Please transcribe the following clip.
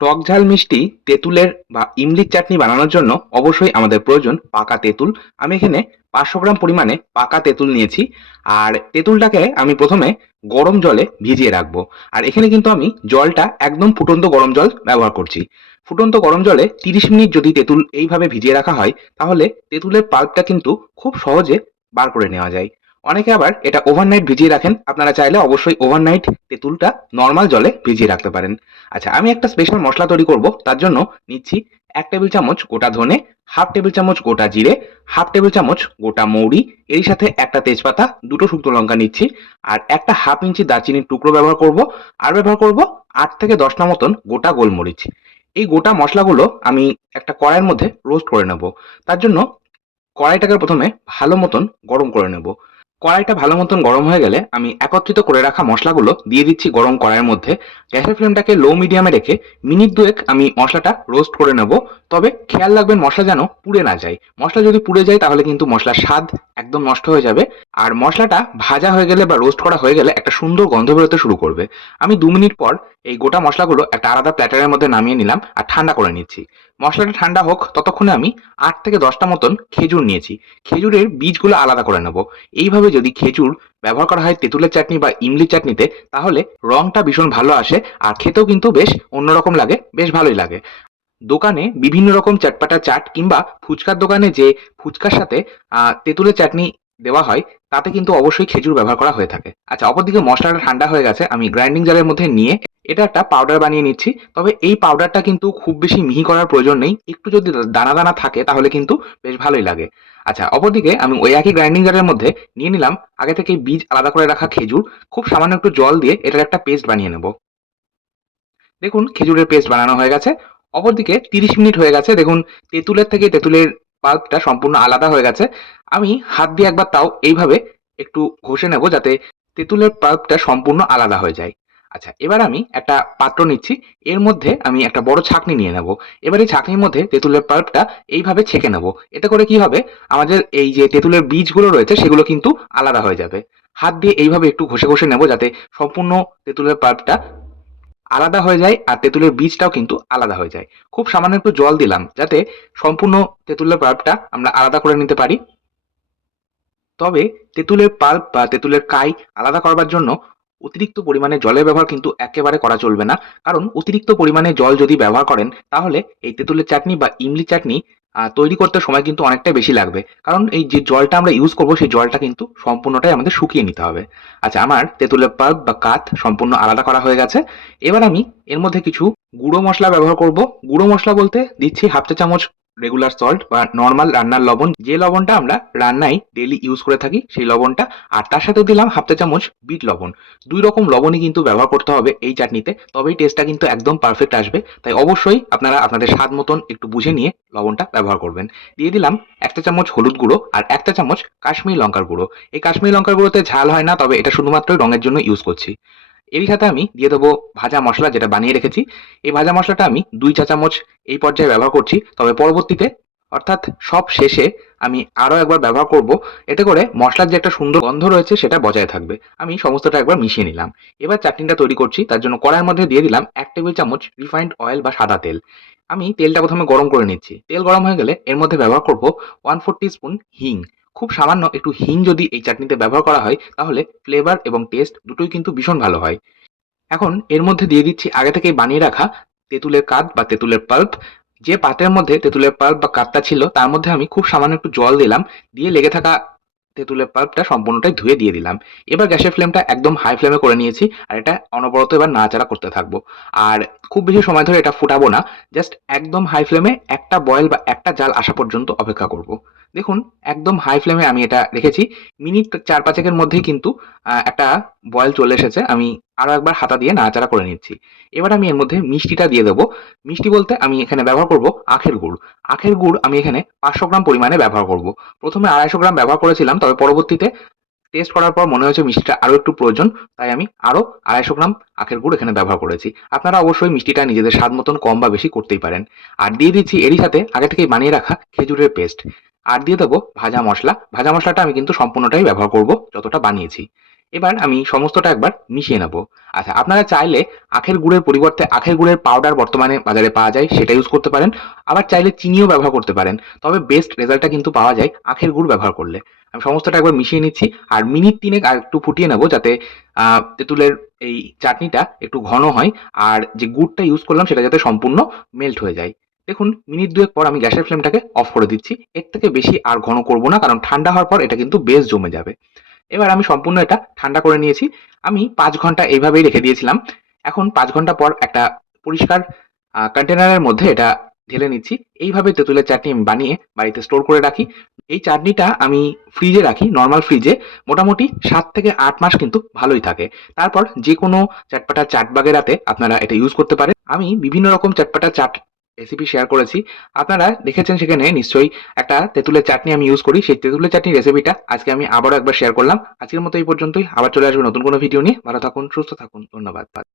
টক ঝাল মিষ্টি তেঁতুলের বা ইমলির চাটনি বানানোর জন্য অবশ্যই আমাদের প্রয়োজন পাকা তেঁতুল। আমি এখানে 500 গ্রাম পরিমাণে পাকা তেঁতুল নিয়েছি। আর তেঁতুলটাকে আমি প্রথমে গরম জলে ভিজিয়ে রাখবো। আর এখানে কিন্তু আমি জলটা একদম ফুটন্ত গরম জল ব্যবহার করছি। ফুটন্ত গরম জলে 30 মিনিট যদি তেঁতুল এইভাবে ভিজিয়ে রাখা হয়, তাহলে তেঁতুলের পাল্পটা কিন্তু খুব সহজে বার করে নেওয়া যায়। অনেকে আবার এটা ওভারনাইট ভিজিয়ে রাখেন। আপনারা চাইলে অবশ্যই ওভারনাইট তেঁতুলটা নর্মাল জলে ভিজিয়ে রাখতে পারেন। আচ্ছা, আমি একটা স্পেশাল মসলা তৈরি করব। তার জন্য নিচ্ছি 1 টেবিল চামচ গোটা ধনে, হাফ টেবিল চামচ গোটা জিরে, হাফ টেবিল চামচ গোটা মৌরি, এর সাথে একটা তেজপাতা, দুটো শুকনো লঙ্কা নিচ্ছি, আর একটা হাফ ইঞ্চি দারচিনির টুকরো ব্যবহার করব। আর ব্যবহার করব 8 থেকে 10টা মতন গোটা গোলমরিচ। এই গোটা মশলাগুলো আমি একটা কড়াইয়ের মধ্যে রোস্ট করে নেব। তার জন্য কড়াইটাকে প্রথমে ভালো মতন গরম করে নেব। কড়াইটা ভালো মতন গরম হয়ে গেলে আমি একত্রিত করে রাখা মশলাগুলো দিয়ে দিচ্ছি গরম কড়াইয়ের মধ্যে। গ্যাসের ফ্লেমটাকে লো মিডিয়ামে রেখে মিনিট দুয়েক আমি মশলাটা রোস্ট করে নেব। তবে খেয়াল রাখবেন মশলা যেন পুড়ে না যায়। মশলা যদি পুড়ে যায় তাহলে কিন্তু মশলার স্বাদ একদম নষ্ট হয়ে যাবে। আর মশলাটা ভাজা হয়ে গেলে বা রোস্ট করা হয়ে গেলে একটা সুন্দর গন্ধ বেরোতে শুরু করবে। আমি 2 মিনিট পর এই গোটা মশলাগুলো একটা আলাদা প্ল্যাটারের মধ্যে নামিয়ে নিলাম আর ঠান্ডা করে নিচ্ছি। মশলাটা ঠান্ডা হোক ততক্ষণে আমি 8 থেকে 10টা মতন খেজুর নিয়েছি। খেজুরের বীজগুলো আলাদা করে নেব। এইভাবে যদি খেজুর ব্যবহার করা হয় তেঁতুলের চাটনি বা ইমলির চাটনিতে, তাহলে রংটা ভীষণ ভালো আসে আর খেতেও কিন্তু বেশ অন্যরকম লাগে, বেশ ভালোই লাগে। দোকানে বিভিন্ন রকম চটপাটা চাট কিংবা ফুচকার দোকানে যে ফুচকার সাথে তেঁতুলের চাটনি দেওয়া হয়, তাতে কিন্তু অবশ্যই খেজুর ব্যবহার করা হয়ে থাকে। আচ্ছা, অপরদিকে মশলাটা ঠান্ডা হয়ে গেছে। আমি গ্রাইন্ডিং জারের মধ্যে নিয়ে এটা একটা পাউডার বানিয়ে নিচ্ছি। তবে এই পাউডারটা কিন্তু খুব বেশি মিহি করার প্রয়োজন নেই। একটু যদি দানা দানা থাকে তাহলে কিন্তু বেশ ভালোই লাগে। আচ্ছা, অপরদিকে আমি ওই একই গ্রাইন্ডিং জারের মধ্যে নিয়ে নিলাম আগে থেকে বীজ আলাদা করে রাখা খেজুর। খুব সামান্য একটু জল দিয়ে এটার একটা পেস্ট বানিয়ে নেব। দেখুন খেজুরের পেস্ট বানানো হয়ে গেছে। অপরদিকে 30 মিনিট হয়ে গেছে। দেখুন তেঁতুলের থেকে তেঁতুলের পাল্পটা সম্পূর্ণ আলাদা হয়ে গেছে। আমি হাত দিয়ে একবার তাও এইভাবে একটু ঘষে নেব যাতে তেঁতুলের পাল্পটা সম্পূর্ণ আলাদা হয়ে যায়। আচ্ছা, এবার আমি একটা পাত্র নিচ্ছি। এর মধ্যে আমি একটা বড় ছাঁকনি নিয়ে নেব। এবার এই ছাঁকনির মধ্যে তেঁতুলের পাল্পটা এইভাবে ছেঁকে নেব। এতে করে কি হবে, আমাদের এই যে তেঁতুলের বীজগুলো রয়েছে সেগুলো কিন্তু আলাদা হয়ে যাবে। হাত দিয়ে এইভাবে একটু ঘষে ঘষে নেব যাতে সম্পূর্ণ তেঁতুলের পাল্পটা আলাদা হয়ে যায় আর তেঁতুলের বীজটাও কিন্তু আলাদা হয়ে যায়। খুব সামান্য একটু জল দিলাম যাতে সম্পূর্ণ তেঁতুলের পাল্পটা আমরা আলাদা করে নিতে পারি। তবে তেঁতুলের পাল্প বা তেঁতুলের কাই আলাদা করবার জন্য অতিরিক্ত পরিমাণে জলের ব্যবহার কিন্তু একেবারে করা চলবে না। কারণ অতিরিক্ত পরিমাণে জল যদি ব্যবহার করেন তাহলে এই তেঁতুলের চাটনি বা ইমলি চাটনি তৈরি করতে সময় কিন্তু অনেকটাই বেশি লাগবে। কারণ এই যে জলটা আমরা ইউজ করব সেই জলটা কিন্তু সম্পূর্ণটাই আমাদের শুকিয়ে নিতে হবে। আচ্ছা, আমার তেঁতুলের পাল্প বা কাত সম্পূর্ণ আলাদা করা হয়ে গেছে। এবার আমি এর মধ্যে কিছু গুঁড়ো মসলা ব্যবহার করব। গুঁড়ো মসলা বলতে দিচ্ছি হাফ চা চামচ রেগুলার সল্ট বা নর্মাল রান্নার লবণ, যে লবণটা আমরা রান্নায় ডেইলি ইউজ করে থাকি সেই লবণটা। আর তার সাথে দিলাম হাফ চা চামচ বিট লবণ। 2 রকম লবণই কিন্তু ব্যবহার করতে হবে এই চাটনিতে, তবেই টেস্টটা কিন্তু একদম পারফেক্ট আসবে। তাই অবশ্যই আপনারা আপনাদের স্বাদ মতন একটু বুঝে নিয়ে লবণটা ব্যবহার করবেন। দিয়ে দিলাম 1 চা চামচ হলুদ গুঁড়ো আর 1 চা চামচ কাশ্মীরি লঙ্কার গুঁড়ো। এই কাশ্মীরি লঙ্কার গুঁড়োতে ঝাল হয় না, তবে এটা শুধুমাত্র রঙের জন্য ইউজ করছি। এরই সাথে আমি দিয়ে দেবো ভাজা মসলা যেটা বানিয়ে রেখেছি। এই ভাজা মসলাটা আমি 2 চা চামচ এই পর্যায়ে ব্যবহার করছি। তবে পরবর্তীতে অর্থাৎ সব শেষে আমি আরো একবার ব্যবহার করব। এতে করে মসলার যে একটা সুন্দর গন্ধ রয়েছে সেটা বজায় থাকবে। আমি সমস্তটা একবার মিশিয়ে নিলাম। এবার চাটনিটা তৈরি করছি। তার জন্য কড়াইয়ের মধ্যে দিয়ে দিলাম 1 টেবিল চামচ রিফাইন্ড অয়েল বা সাদা তেল। আমি তেলটা প্রথমে গরম করে নিচ্ছি। তেল গরম হয়ে গেলে এর মধ্যে ব্যবহার করব 1/4 টিস্পুন হিং। খুব সামান্য একটু হিং যদি এই চাটনিতে ব্যবহার করা হয় তাহলে ফ্লেভার এবং টেস্ট দুটোই কিন্তু ভীষণ ভালো হয়। এখন এর মধ্যে দিয়ে দিচ্ছি আগে থেকেই বানিয়ে রাখা তেঁতুলের কাত বা তেঁতুলের পাল্প। যে পাত্রের মধ্যে তেঁতুলের পাল্প বা কাতটা ছিল তার মধ্যে আমি খুব সামান্য একটু জল দিলাম। দিয়ে লেগে থাকা তেঁতুলের পাল্পটা সম্পূর্ণটাই ধুয়ে দিয়ে দিলাম। এবার গ্যাসের ফ্লেমটা একদম হাই ফ্লেমে করে নিয়েছি আর এটা অনবরত এবার নাড়াচাড়া করতে থাকবো। আর খুব বেশি সময় ধরে এটা ফুটাবো না। জাস্ট একদম হাই ফ্লেমে একটা বয়েল বা একটা জাল আসা পর্যন্ত অপেক্ষা করব। দেখুন একদম হাই ফ্লেমে আমি এটা রেখেছি। মিনিট 4-5 মধ্যেই কিন্তু একটা বয়েল চলে এসেছে। আমি আরো একবার হাতা দিয়ে নাড়াচাড়া করে নিচ্ছি। এবার আমি এর মধ্যে মিষ্টিটা দিয়ে দেবো। মিষ্টি বলতে আমি এখানে ব্যবহার করব আখের গুড়। আখের গুড় আমি এখানে 500 গ্রাম পরিমাণে ব্যবহার করব। প্রথমে 250 গ্রাম ব্যবহার করেছিলাম, তবে পরবর্তীতে টেস্ট করার পর মনে হয়েছে মিষ্টিটা আরো একটু প্রয়োজন। তাই আমি আরো 250 গ্রাম আখের গুড় এখানে ব্যবহার করেছি। আপনারা অবশ্যই মিষ্টিটা নিজেদের স্বাদ মতন কম বা বেশি করতেই পারেন। আর দিয়ে দিচ্ছি এরই সাথে আগে থেকেই বানিয়ে রাখা খেজুরের পেস্ট। আর দিয়ে দেবো ভাজা মশলা। ভাজা মশলাটা আমি কিন্তু সম্পূর্ণটাই ব্যবহার করব যতটা বানিয়েছি। এবার আমি সমস্তটা একবার মিশিয়ে নেব। আচ্ছা, আপনারা চাইলে আখের গুড়ের পরিবর্তে আখের গুড়ের পাউডার বর্তমানে বাজারে পাওয়া যায়, সেটা ইউজ করতে পারেন। আবার চাইলে চিনিও ব্যবহার করতে পারেন। তবে বেস্ট রেজাল্টটা কিন্তু পাওয়া যায় আখের গুড় ব্যবহার করলে। আমি সমস্তটা একবার মিশিয়ে নিচ্ছি আর মিনিট ৩ আর একটু ফুটিয়ে নেব, যাতে তেঁতুলের এই চাটনিটা একটু ঘন হয় আর যে গুড়টা ইউজ করলাম সেটা যাতে সম্পূর্ণ মেল্ট হয়ে যায়। দেখুন মিনিট ২ পর আমি গ্যাসের ফ্লেমটাকে অফ করে দিচ্ছি। এর থেকে বেশি আর ঘন করব না, কারণ ঠান্ডা হওয়ার পর এটা কিন্তু বেশ জমে যাবে। এবার আমি সম্পূর্ণ এটা ঠান্ডা করে নিয়েছি। আমি ৫ ঘন্টা এইভাবেই রেখে দিয়েছিলাম। এখন ৫ ঘন্টা পর একটা পরিষ্কার কন্টেনারের মধ্যে এটা ঢেলে নিচ্ছি। এইভাবে তেঁতুলের চাটনি আমি বানিয়ে বাড়িতে স্টোর করে রাখি। এই চাটনিটা আমি ফ্রিজে রাখি, নরমাল ফ্রিজে। মোটামুটি ৭ থেকে ৮ মাস কিন্তু ভালোই থাকে। তারপর যেকোনো চটপাটা চাট বাগেরাতে আপনারা এটা ইউজ করতে পারেন। আমি বিভিন্ন রকম চটপাটা চাট রেসিপি শেয়ার করেছি। আপনারা দেখেছেন সেখানে নিশ্চয়ই একটা তেঁতুলের চাটনি আমি ইউজ করি। সেই তেঁতুলের চাটনির রেসিপিটা আজকে আমি আবারও একবার শেয়ার করলাম। আজকের মতো এই পর্যন্তই। আবার চলে আসবো নতুন কোনো ভিডিও নিয়ে। ভালো থাকুন, সুস্থ থাকুন। ধন্যবাদ।